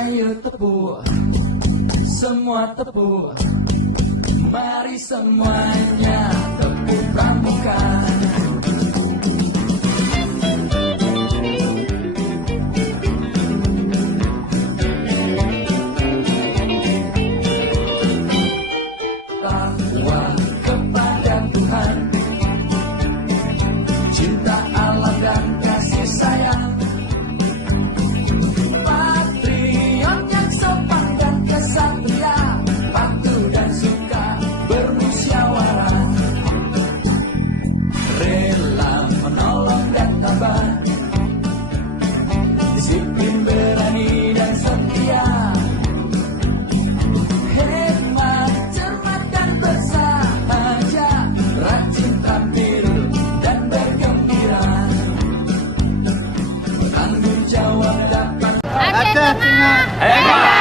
Ayo tepuk, semua tepuk, mari semuanya tepuk pramuka. Takwa kepada Tuhan, cinta Allah dan kasih sayang, patriot yang sopan dan kesatria, patuh dan suka bermusyawarah, rela menolong dan tabah, disiplin, berani dan setia, hemat, cermat dan bersahaja, rajin tampil dan bergembira, tanggung jawab dapat. Ada semua.